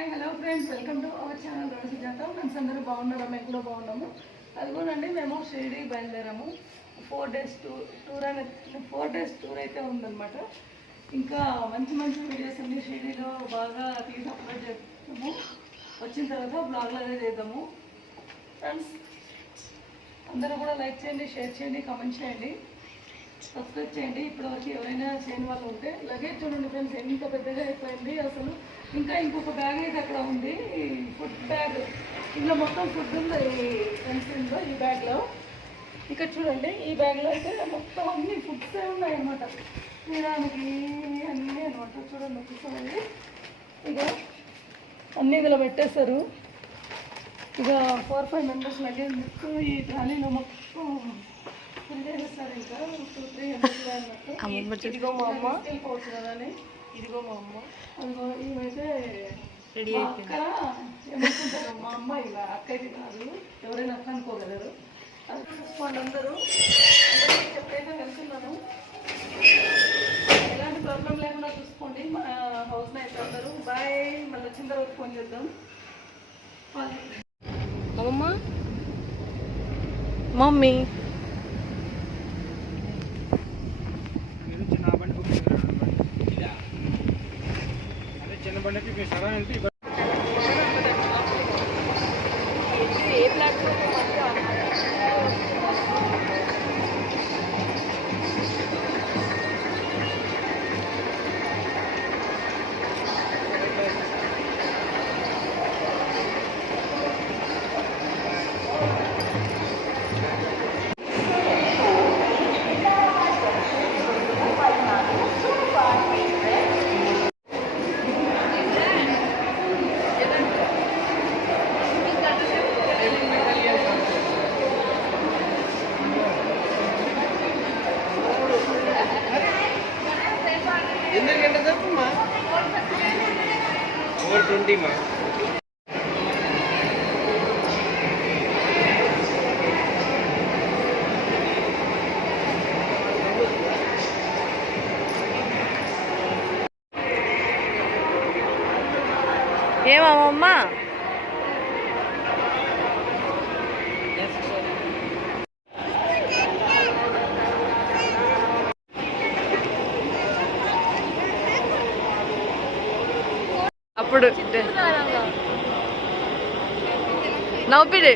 Hi hello friends, welcome to our channel రోజు జాత. Friends అందరూ బాగున్నారా? మేము కూడా బాగున్నాము. అదిగోనండి, మేము షిరిడీ బయలుదేరాము. 4 డేస్ టూర్ అయితే ఉందన్నమాట. ఇంకా మంచి మంచి వీడియోస్ అన్ని షిరిడీలో బాగా తీసి అప్లోడ్ చేస్తాము. వచ్చిన తర్వాత బ్లాగ్లో అదే చేద్దాము. ఫ్రెండ్స్ అందరూ కూడా లైక్ చేయండి, షేర్ చేయండి, కామెంట్ చేయండి, సబ్స్క్రైబ్ చేయండి. ఇప్పటివరకు ఎవరైనా చేయని వాళ్ళు ఉంటే. లగేజ్ చూడండి ఫ్రెండ్స్, ఎంత పెద్దగా అయిపోయింది అసలు. ఇంకా ఇంకొక బ్యాగ్ అయితే అక్కడ ఉంది, ఫుడ్ బ్యాగ్. ఇందులో మొత్తం ఫుడ్ ఉంది ఫ్రెండ్స్. ఈ బ్యాగ్లో ఇక్కడ చూడండి, ఈ బ్యాగ్లో అయితే మొత్తం అన్ని ఫుడ్సే ఉన్నాయి అన్నమాట. తినడానికి అన్నీ అనమాట. చూడండి ఒకసారి, ఇక అన్నీ ఇందులో పెట్టేస్తారు. ఇక 4-5 మెంబర్స్ లగేజ్ మొత్తం ఈ ట్రాలీలో మొత్తం ఫుల్ చేసేస్తారు. ఇంకా 2-3 మెంబర్స్ అన్నట్టు. ఇదిగో మా అమ్మ వెళ్ళిపోవచ్చు కదా అని. ఇదిగో మా అమ్మ, అదిగో ఈమెతే రెడీ అక్క. ఏమనుకుంటారు మా అమ్మ, ఇలా అక్కది కాదు, ఎవరైనా అక్క అనుకోగలరు. అది వాళ్ళందరూ చెప్పైతే వెళ్తున్నాను. ఎలాంటి ప్రాబ్లం లేకుండా చూసుకోండి మా హౌస్ నైట్ అందరూ. బాయ్. మళ్ళీ వచ్చిన తర్వాత ఫోన్ చేద్దాం. అమ్మమ్మ, మమ్మీ ఏ ప్లాట్ఫామ్ ఏమమ్మా? అప్పుడు నవ్వుపిడే